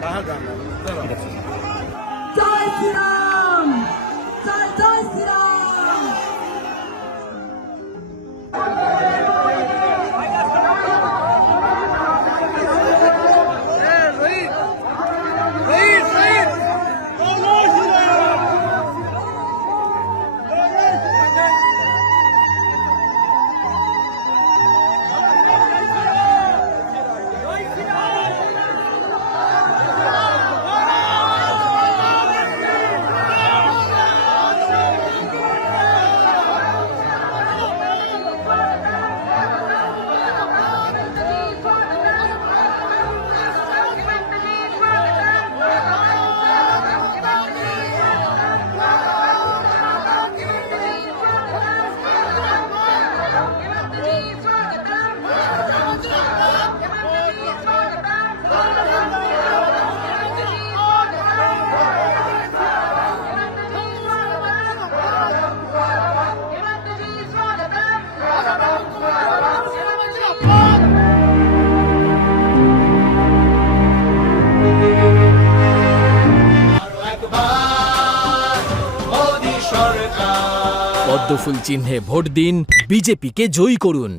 干哈子嘛？পদ্মফুল চিহ্নে ভোট দিন বিজেপিকে জয়ী করুন।